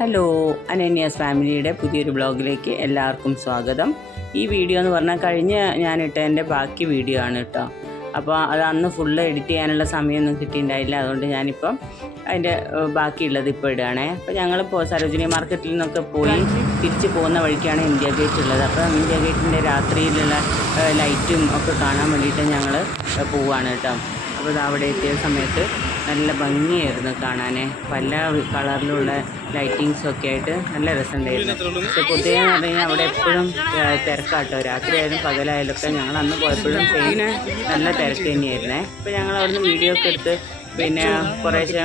Hello, അനന്യാസ് ഫാമിലിയുടെ പുതിയൊരു ബ്ലോഗിലേക്ക് എല്ലാവർക്കും സ്വാഗതം. ഈ വീഡിയോ എന്ന് പറഞ്ഞാൽ ഞാനിട്ട എൻ്റെ ബാക്കി വീഡിയോ ആണ് കേട്ടോ. അപ്പോൾ അത് അന്ന് ഫുള്ള് എഡിറ്റ് ചെയ്യാനുള്ള സമയമൊന്നും കിട്ടിയിട്ടുണ്ടായില്ല. അതുകൊണ്ട് ഞാനിപ്പം അതിൻ്റെ ബാക്കിയുള്ളത് ഇപ്പോൾ ഇടുകയാണേ. അപ്പോൾ ഞങ്ങളിപ്പോൾ സരോജിനി മാർക്കറ്റിൽ നിന്നൊക്കെ പോയി തിരിച്ച് പോകുന്ന വഴിക്കാണ് ഇന്ത്യ ഗേറ്റ് ഉള്ളത്. അപ്പോൾ ഇന്ത്യ ഗേറ്റിൻ്റെ രാത്രിയിലുള്ള ലൈറ്റും ഒക്കെ കാണാൻ വേണ്ടിയിട്ട് ഞങ്ങൾ പോവുകയാണ് കേട്ടോ. അപ്പോൾ ഇത് അവിടെ എത്തിയ സമയത്ത് നല്ല ഭംഗിയായിരുന്നു കാണാൻ. പല കളറിലുള്ള ലൈറ്റിങ്സൊക്കെ ആയിട്ട് നല്ല രസമുണ്ടായിരുന്നു. പക്ഷെ പൊതുവെ എന്ന് പറഞ്ഞു കഴിഞ്ഞാൽ അവിടെ എപ്പോഴും തിരക്കാട്ടോ. രാത്രിയായാലും പകലായാലും ഒക്കെ ഞങ്ങൾ അന്ന് പോയപ്പോഴും ട്രെയിന് നല്ല തിരക്ക് തന്നെയായിരുന്നേ. അപ്പോൾ ഞങ്ങൾ അവിടുന്ന് വീഡിയോ ഒക്കെ എടുത്ത് പിന്നെ കുറേശ്ശെ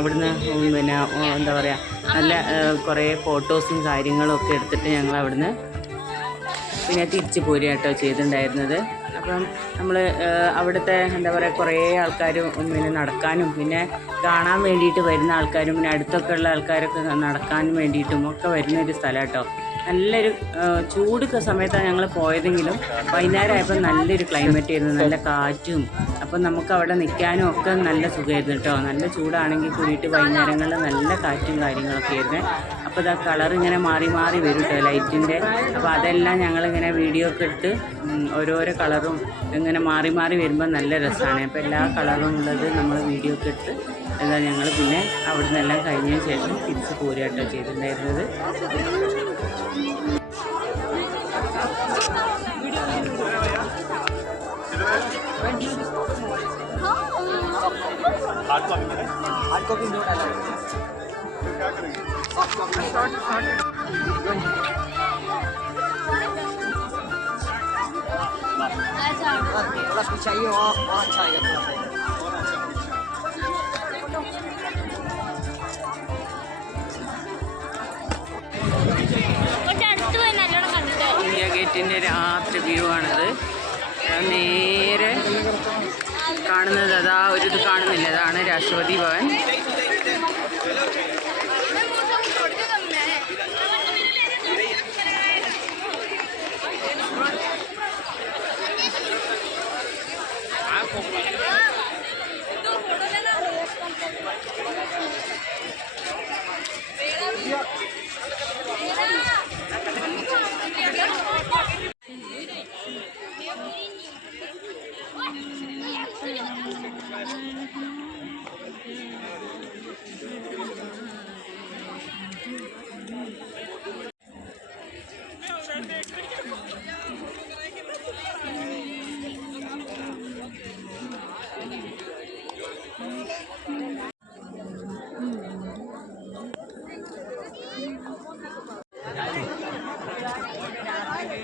അവിടുന്ന് പിന്നെ എന്താ പറയുക നല്ല കുറേ ഫോട്ടോസും കാര്യങ്ങളും ഒക്കെ എടുത്തിട്ട് ഞങ്ങൾ അവിടുന്ന് പിന്നെ തിരിച്ച് പോരുക കേട്ടോ ചെയ്തിട്ടുണ്ടായിരുന്നത്. അപ്പം നമ്മൾ അവിടുത്തെ എന്താ പറയുക കുറേ ആൾക്കാർ പിന്നെ നടക്കാനും പിന്നെ കാണാൻ വേണ്ടിയിട്ട് വരുന്ന ആൾക്കാരും പിന്നെ അടുത്തൊക്കെ ഉള്ള ആൾക്കാരൊക്കെ നടക്കാനും വേണ്ടിയിട്ടും ഒക്കെ വരുന്നൊരു സ്ഥലം കേട്ടോ. നല്ലൊരു ചൂട് സമയത്താണ് ഞങ്ങൾ പോയതെങ്കിലും വൈകുന്നേരമായപ്പോൾ നല്ലൊരു ക്ലൈമറ്റ് ആയിരുന്നു, നല്ല കാറ്റും. അപ്പം നമുക്ക് അവിടെ നിൽക്കാനും ഒക്കെ നല്ല സുഖമായിരുന്നു കേട്ടോ. നല്ല ചൂടാണെങ്കിൽ കൂടിയിട്ട് വൈകുന്നേരങ്ങളിൽ നല്ല കാറ്റും കാര്യങ്ങളൊക്കെ ആയിരുന്നു. അപ്പോൾ ഇതാ കളർ ഇങ്ങനെ മാറി മാറി വരും കേട്ടോ ലൈറ്റിൻ്റെ. അപ്പോൾ അതെല്ലാം ഞങ്ങളിങ്ങനെ വീഡിയോ ഒക്കെ എടുത്ത് ഓരോരോ കളറും ഇങ്ങനെ മാറി മാറി വരുമ്പോൾ നല്ല രസമാണ്. അപ്പോൾ എല്ലാ കളറും ഉള്ളത് നമ്മൾ വീഡിയോ ഒക്കെ എടുത്ത് എന്താ ഞങ്ങൾ പിന്നെ അവിടെ നിന്നെല്ലാം കഴിഞ്ഞതിന് ശേഷം തിരിച്ച് പോരുക കേട്ടോ ചെയ്തിട്ടുണ്ടായിരുന്നത്. थोड़ा पीछे आइए, वहाँ अच्छा आएगा थोड़ा सा। ഇന്ത്യ ഗേറ്റിൻ്റെ രാത്രി വ്യൂ ആണിത്. നേരെ കാണുന്നത് അതാ ഒരു ഇത് കാണുന്നില്ല, അതാണ് രാഷ്ട്രപതി ഭവൻ.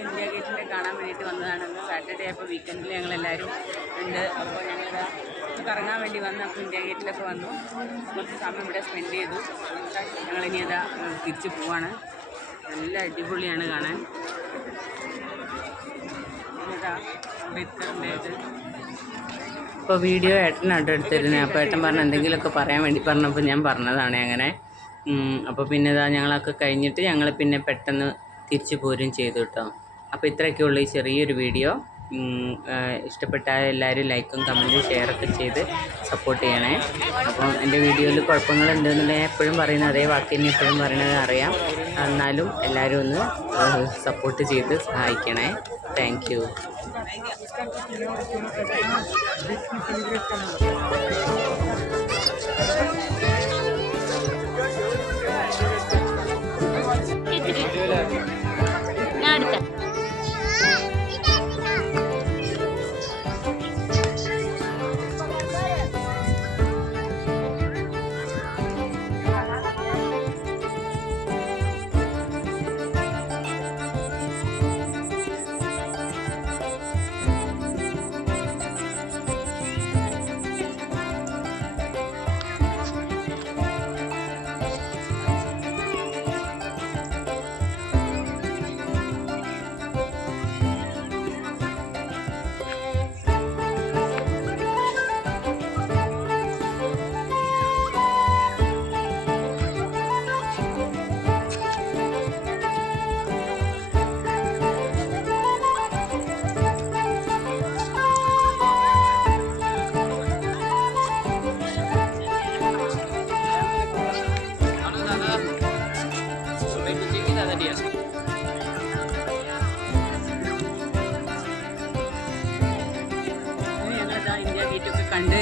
ഇന്ത്യ ഗേറ്റിൻ്റെ കാണാൻ വേണ്ടിയിട്ട് വന്നതാണെന്ന്. സാറ്റർഡേ അപ്പോൾ വീക്കെൻഡിൽ ഞങ്ങളെല്ലാവരും ഉണ്ട്. അപ്പോൾ ഞങ്ങളിതാ കറങ്ങാൻ വേണ്ടി വന്നു. അപ്പോൾ ഇന്ത്യ ഗേറ്റിലൊക്കെ വന്നു, കുറച്ച് സമയം ഇവിടെ സ്പെൻഡ് ചെയ്തു. ഞങ്ങളിനി ഇതാ തിരിച്ച് പോവാണ്. നല്ല അടിപൊളിയാണ് കാണാൻ. ഇതാ അംബേദ്കറിൻ്റെ ഇത്. ഇപ്പോൾ വീഡിയോ ഏട്ടനാട്ടോ എടുത്തിരുന്നത്. അപ്പോൾ ഏട്ടൻ പറഞ്ഞ എന്തെങ്കിലുമൊക്കെ പറയാൻ വേണ്ടി പറഞ്ഞപ്പോൾ ഞാൻ പറഞ്ഞതാണ് അങ്ങനെ. അപ്പോൾ പിന്നെ ഇതാ ഞങ്ങളൊക്കെ കഴിഞ്ഞിട്ട് ഞങ്ങൾ പിന്നെ പെട്ടെന്ന് തിരിച്ചു പോരും ചെയ്തു കേട്ടോ. അപ്പോൾ ഇത്രയൊക്കെയുള്ള ഈ ചെറിയൊരു വീഡിയോ. ഇഷ്ടപ്പെട്ടാൽ എല്ലാവരും ലൈക്കും കമൻറ്റും ഷെയറൊക്കെ ചെയ്ത് സപ്പോർട്ട് ചെയ്യണേ. അപ്പം എൻ്റെ വീഡിയോയിൽ കുഴപ്പങ്ങളുണ്ടെന്നുള്ള എപ്പോഴും പറയുന്നത് അതേ വാക്ക് തന്നെ എപ്പോഴും പറയുന്നത് അറിയാം. എന്നാലും എല്ലാവരും ഒന്ന് സപ്പോർട്ട് ചെയ്ത് സഹായിക്കണേ. Thank you.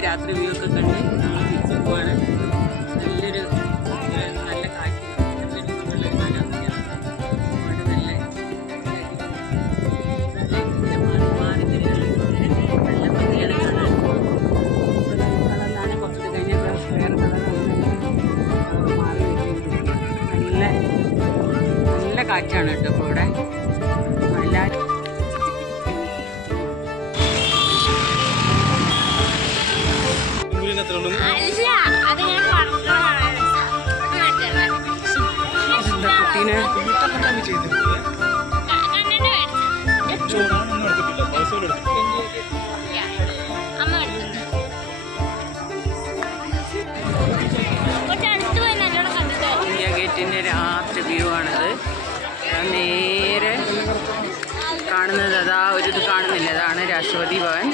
രാത്രി വ്യൂ ഒക്കെ കണ്ട് നമ്മൾ തിരിച്ചു പോവാണ്. നല്ലൊരു നല്ല കാറ്റ്, നല്ലൊരു സുഖമുള്ളൊരു കാലാവസ്ഥയാണ്. അവിടെ നല്ല മാറി നല്ല ഭംഗിയാണ് കാണാൻ. കളറിലാണ് കുറച്ച് കഴിഞ്ഞാൽ വേറെ കളറാണ് മാറി വരുന്നത്. നല്ല കാറ്റാണ് കേട്ടോ ഇപ്പോൾ ഇവിടെ. എല്ലാവരും കുട്ടീനെ ഇന്ത്യ ഗേറ്റിൻ്റെ രാത്രി വ്യൂ ആണത്. നേരെ കാണുന്നത് അതാ ഒരു ഇത് കാണുന്നില്ല, അതാണ് രാഷ്ട്രപതി ഭവൻ.